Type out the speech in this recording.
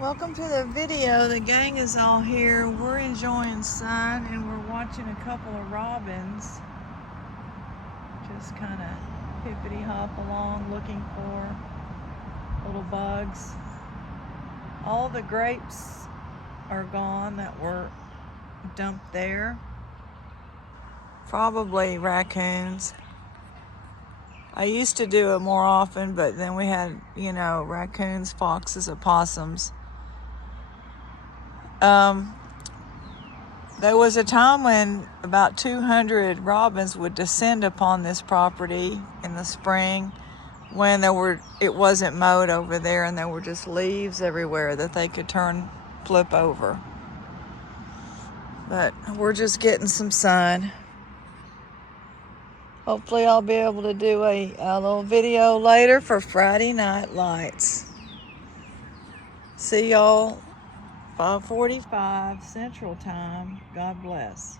Welcome to the video. The gang is all here. We're enjoying sun and we're watching a couple of robins just kind of hippity hop along looking for little bugs. All the grapes are gone that were dumped there. Probably raccoons. I used to do it more often, but then we had, raccoons, foxes, opossums. There was a time when about 200 robins would descend upon this property in the spring when it wasn't mowed over there and there were just leaves everywhere that they could flip over. But we're just getting some sun. Hopefully I'll be able to do a little video later for Friday Night Lights. See y'all 5:45 Central Time. God bless.